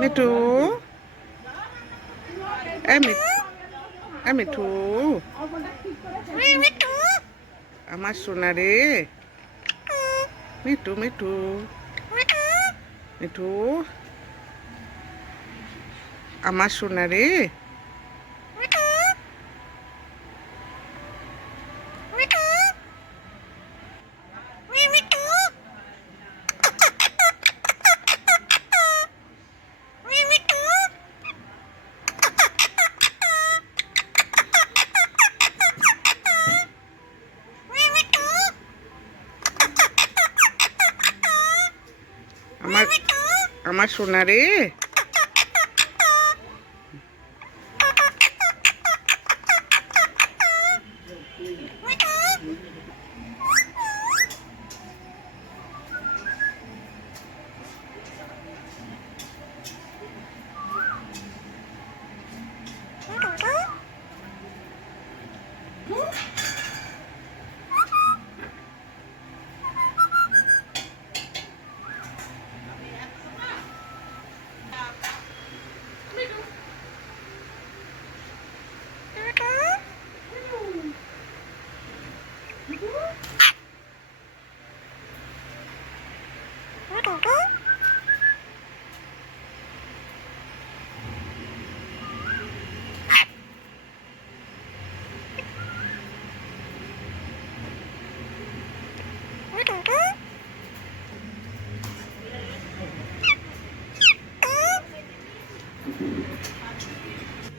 মিঠু, মিঠু, আমার সোনা রে, মিঠু মিঠু মিঠু, আমার সোনা রে। আমার আমার সোনা রে।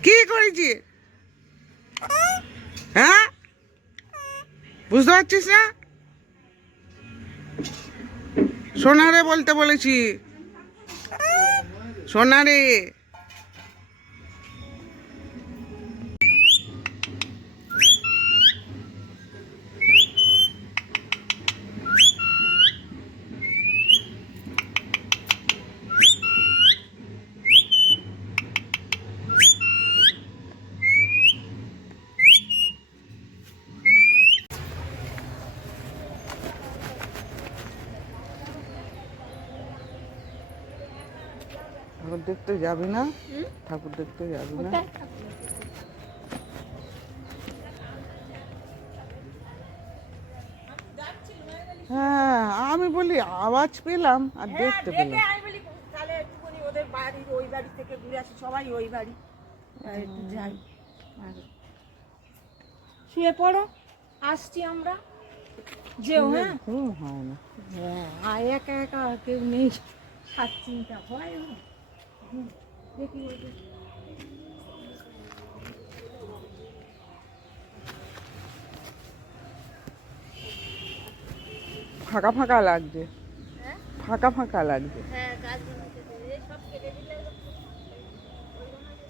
কি করেছি? হ্যাঁ, বুঝতে পারছিস না? সোনারে বলতে বলেছি, সোনারে। ঠাকুর দেখতে যাবি না? ঠাকুর দেখতে যাবি না? হ্যাঁ, আমি বলি আওয়াজ পেলাম আর দেখতে পেলাম। ওদের বাড়ির ওই বাড়ি থেকে ঘুরে আসি, সবাই ওই বাড়ি যাই। শুয়ে পড়ো, আসছি আমরা। যেও। হ্যাঁ, হয় না। হ্যাঁ, একা একা কেউ নেই, সাত চিন্তা হয় না। দেখি ফাঁকা ফাঁকা লাগছে, ফাঁকা ফাঁকা লাগছে। হ্যাঁ, গাছগুলো সব কেটে দিলে,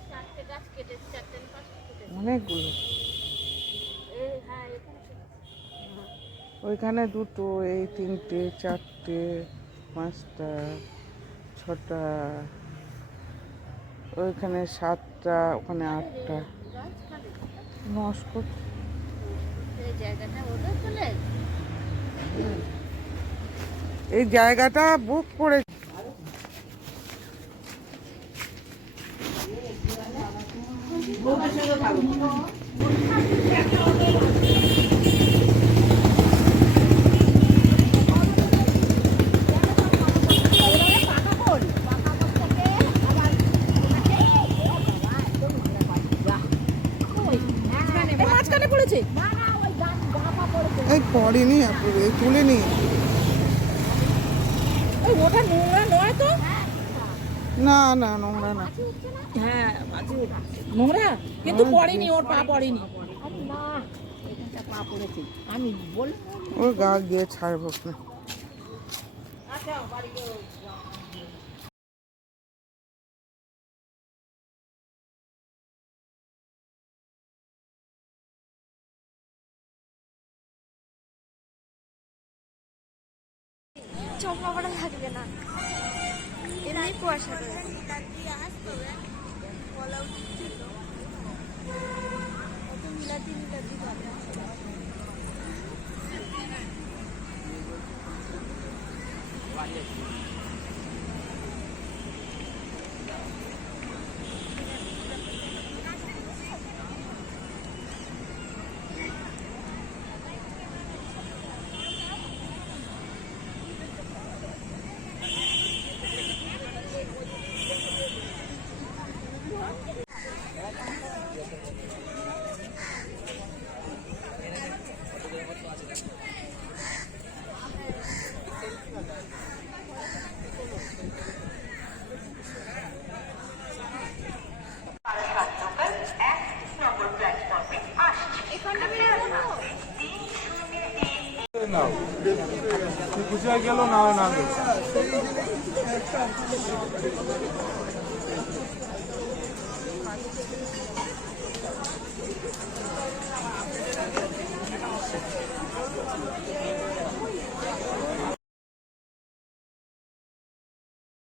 চারটে গাছ কেটেছে, চারটে না পাঁচটা কেটেছে অনেকগুলো। হ্যাঁ, ওইখানে দুটো, এই তিনটে, চারটে, পাঁচটা, ছটা, ওইখানে সাতটা, ওখানে আটটা। নষ্ট। এই জায়গাটা ওদের চলে, এই জায়গাটা বুক করে। মাঝখানে পড়েছে। এই পড়েনি, তুলেনি। ওটা নোংরা নয় তো? না না, নোংরা না। হ্যাঁ, নোংরা কিন্তু পড়েনি, ওর পা পড়েনি। পা পড়েছে, আমি বলবো ওর গা গিয়ে ছাড়বো না। চমড়া পড়া লাগবে না, এমনি কুয়াশা বলা উচিত ছিল। অত মিলাতি মিলাতি নাও খুশি হয়ে গেল নাও না